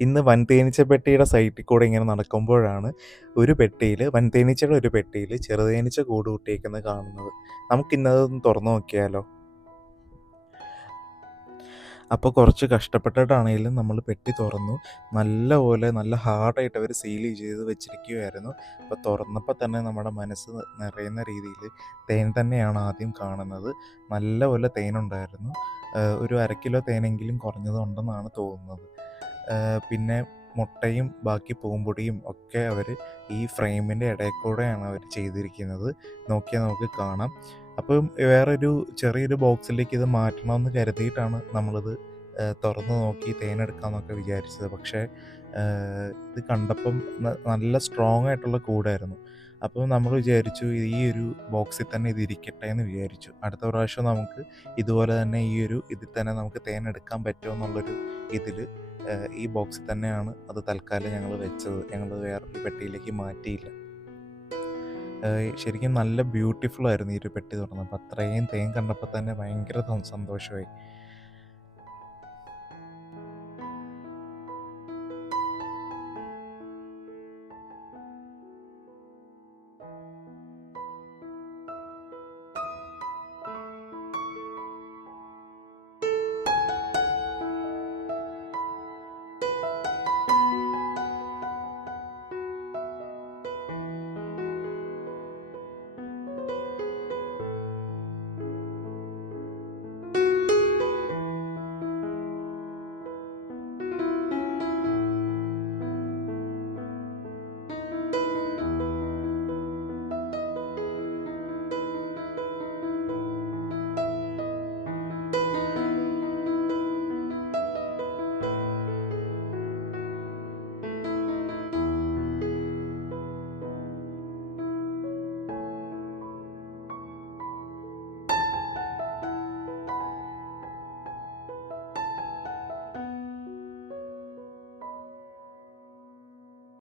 ഇന്ന് വൻതേനീച്ച പെട്ടിയുടെ സൈറ്റിൽ കൂടെ ഇങ്ങനെ നടക്കുമ്പോഴാണ് ഒരു പെട്ടിയിൽ വൻതേനീച്ചയുടെ ഒരു പെട്ടിയിൽ ചെറുതേനീച്ച കൂട് കൂട്ടിയേക്കുന്നത് കാണുന്നത്. നമുക്കിന്നതൊന്ന് തുറന്നു നോക്കിയാലോ? അപ്പോൾ കുറച്ച് കഷ്ടപ്പെട്ടിട്ടാണെങ്കിലും നമ്മൾ പെട്ടി തുറന്നു. നല്ല പോലെ നല്ല ഹാർഡായിട്ട് അവർ സീൽ ചെയ്ത് വെച്ചിരിക്കുകയായിരുന്നു അപ്പോൾ തുറന്നപ്പോൾ തന്നെ നമ്മുടെ മനസ്സ് നിറയുന്ന രീതിയിൽ തേൻ തന്നെയാണ് ആദ്യം കാണുന്നത്. നല്ല പോലെ തേനുണ്ടായിരുന്നു ഒരു അര കിലോ തേനെങ്കിലും കുറഞ്ഞതുണ്ടെന്നാണ് തോന്നുന്നത്. പിന്നെ മുട്ടയും ബാക്കി പൂമ്പൊടിയും ഒക്കെ അവർ ഈ ഫ്രെയിമിന്റെ ഇടയിൽ കൂടെയാണ് അവർ ചെയ്തിരിക്കുന്നത്. നോക്കിയാൽ നമുക്ക് കാണാം. അപ്പം വേറൊരു ചെറിയൊരു ബോക്സിലേക്ക് ഇത് മാറ്റണമെന്ന് കരുതിയിട്ടാണ് നമ്മളിത് തുറന്ന് നോക്കി തേനെടുക്കാമെന്നൊക്കെ വിചാരിച്ചത്. പക്ഷേ ഇത് കണ്ടപ്പം നല്ല സ്ട്രോങ് ആയിട്ടുള്ള കൂടായിരുന്നു. അപ്പം നമ്മൾ വിചാരിച്ചു ഈ ഒരു ബോക്സിൽ തന്നെ ഇത് ഇരിക്കട്ടെ എന്ന് വിചാരിച്ചു. അടുത്ത പ്രാവശ്യം നമുക്ക് ഇതുപോലെ തന്നെ ഈ ഒരു ഇതിൽ തന്നെ നമുക്ക് തേൻ എടുക്കാൻ പറ്റുമോ എന്നുള്ളൊരു ഇതിൽ ഈ ബോക്സിൽ തന്നെയാണ് അത് തൽക്കാലം ഞങ്ങൾ വെച്ചത്. ഞങ്ങൾ വേറൊരു പെട്ടിയിലേക്ക് മാറ്റിയില്ല. ശരിക്കും നല്ല ബ്യൂട്ടിഫുൾ ആയിരുന്നു ഈ ഒരു പെട്ടി തുറന്നപ്പോൾ അത്രയും തേൻ കണ്ടപ്പോൾ തന്നെ ഭയങ്കര സന്തോഷമായി.